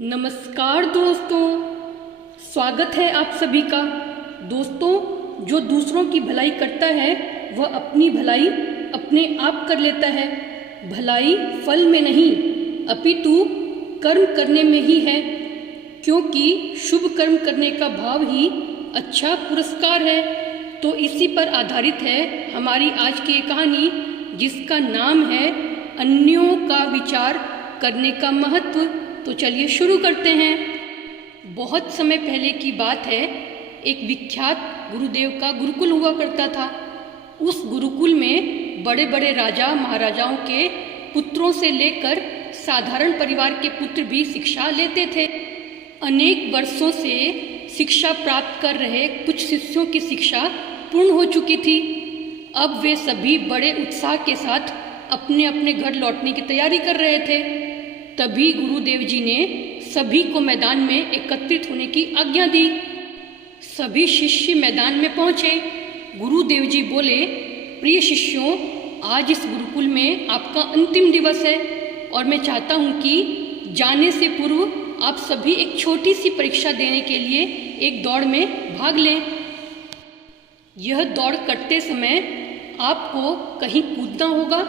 नमस्कार दोस्तों, स्वागत है आप सभी का। दोस्तों, जो दूसरों की भलाई करता है वह अपनी भलाई अपने आप कर लेता है। भलाई फल में नहीं अपितु कर्म करने में ही है, क्योंकि शुभ कर्म करने का भाव ही अच्छा पुरस्कार है। तो इसी पर आधारित है हमारी आज की ये कहानी, जिसका नाम है अन्यों का विचार करने का महत्व। तो चलिए शुरू करते हैं। बहुत समय पहले की बात है, एक विख्यात गुरुदेव का गुरुकुल हुआ करता था। उस गुरुकुल में बड़े बड़े राजा महाराजाओं के पुत्रों से लेकर साधारण परिवार के पुत्र भी शिक्षा लेते थे। अनेक वर्षों से शिक्षा प्राप्त कर रहे कुछ शिष्यों की शिक्षा पूर्ण हो चुकी थी। अब वे सभी बड़े उत्साह के साथ अपने अपने घर लौटने की तैयारी कर रहे थे। तभी गुरुदेव जी ने सभी को मैदान में एकत्रित होने की आज्ञा दी। सभी शिष्य मैदान में पहुंचे। गुरुदेव जी बोले, प्रिय शिष्यों, आज इस गुरुकुल में आपका अंतिम दिवस है और मैं चाहता हूं कि जाने से पूर्व आप सभी एक छोटी सी परीक्षा देने के लिए एक दौड़ में भाग लें। यह दौड़ करते समय आपको कहीं कूदना होगा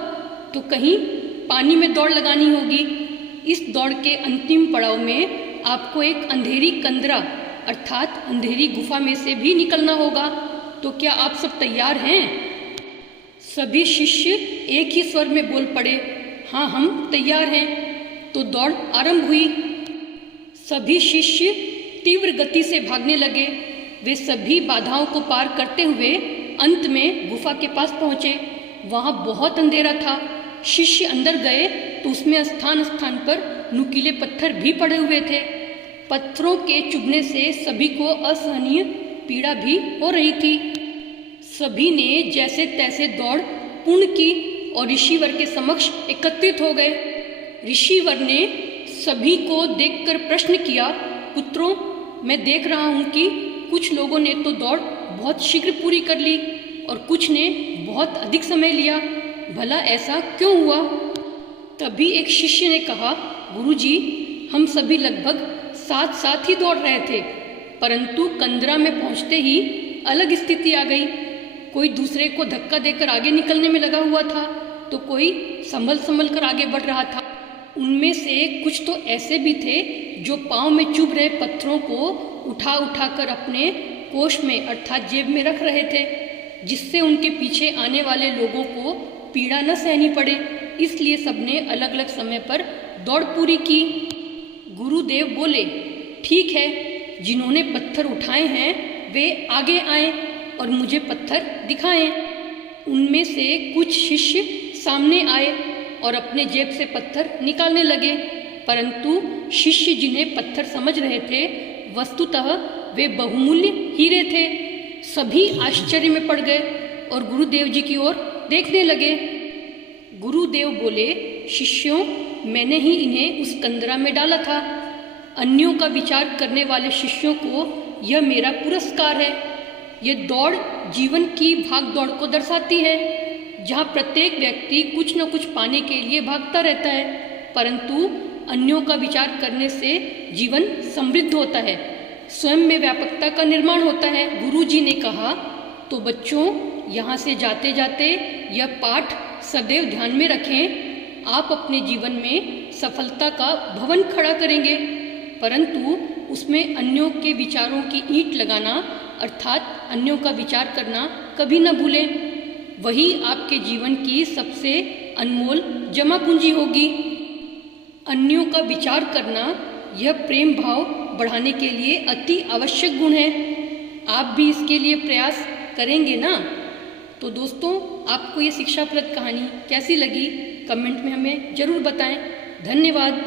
तो कहीं पानी में दौड़ लगानी होगी। इस दौड़ के अंतिम पड़ाव में आपको एक अंधेरी कंदरा अर्थात अंधेरी गुफा में से भी निकलना होगा। तो क्या आप सब तैयार हैं? सभी शिष्य एक ही स्वर में बोल पड़े, हाँ हम तैयार हैं। तो दौड़ आरंभ हुई। सभी शिष्य तीव्र गति से भागने लगे। वे सभी बाधाओं को पार करते हुए अंत में गुफा के पास पहुंचे। वहां बहुत अंधेरा था। शिष्य अंदर गए तो उसमें स्थान स्थान पर नुकीले पत्थर भी पड़े हुए थे। पत्थरों के चुभने से सभी को असहनीय पीड़ा भी हो रही थी। सभी ने जैसे तैसे दौड़ पूर्ण की और ऋषिवर के समक्ष एकत्रित हो गए। ऋषिवर ने सभी को देखकर प्रश्न किया, पुत्रों, मैं देख रहा हूं कि कुछ लोगों ने तो दौड़ बहुत शीघ्र पूरी कर ली और कुछ ने बहुत अधिक समय लिया। भला ऐसा क्यों हुआ? तभी एक शिष्य ने कहा, गुरुजी, हम सभी लगभग साथ साथ ही दौड़ रहे थे, परंतु कंदरा में पहुंचते ही अलग स्थिति आ गई। कोई दूसरे को धक्का देकर आगे निकलने में लगा हुआ था तो कोई संभल कर आगे बढ़ रहा था। उनमें से कुछ तो ऐसे भी थे जो पाँव में चुभ रहे पत्थरों को उठा उठा कर अपने कोष में अर्थात जेब में रख रहे थे, जिससे उनके पीछे आने वाले लोगों को पीड़ा न सहनी पड़े। इसलिए सबने अलग अलग समय पर दौड़ पूरी की। गुरुदेव बोले, ठीक है, जिन्होंने पत्थर उठाए हैं वे आगे आएं और मुझे पत्थर दिखाएं। उनमें से कुछ शिष्य सामने आए और अपने जेब से पत्थर निकालने लगे, परंतु शिष्य जिन्हें पत्थर समझ रहे थे वस्तुतः वे बहुमूल्य हीरे थे। सभी आश्चर्य में पड़ गए और गुरुदेव जी की ओर देखने लगे। गुरुदेव बोले, शिष्यों, मैंने ही इन्हें उस कंदरा में डाला था। अन्यों का विचार करने वाले शिष्यों को यह मेरा पुरस्कार है। ये दौड़ जीवन की भाग दौड़ को दर्शाती है, जहाँ प्रत्येक व्यक्ति कुछ न कुछ पाने के लिए भागता रहता है, परंतु अन्यों का विचार करने से जीवन समृद्ध होता है, स्वयं में व्यापकता का निर्माण होता है। गुरु जी ने कहा, तो बच्चों, यहाँ से जाते जाते यह पाठ सदैव ध्यान में रखें। आप अपने जीवन में सफलता का भवन खड़ा करेंगे, परंतु उसमें अन्यों के विचारों की ईंट लगाना अर्थात अन्यों का विचार करना कभी न भूलें। वही आपके जीवन की सबसे अनमोल जमा पूंजी होगी। अन्यों का विचार करना यह प्रेम भाव बढ़ाने के लिए अति आवश्यक गुण है। आप भी इसके लिए प्रयास करेंगे ना? तो दोस्तों, आपको ये शिक्षाप्रद कहानी कैसी लगी कमेंट में हमें ज़रूर बताएं। धन्यवाद।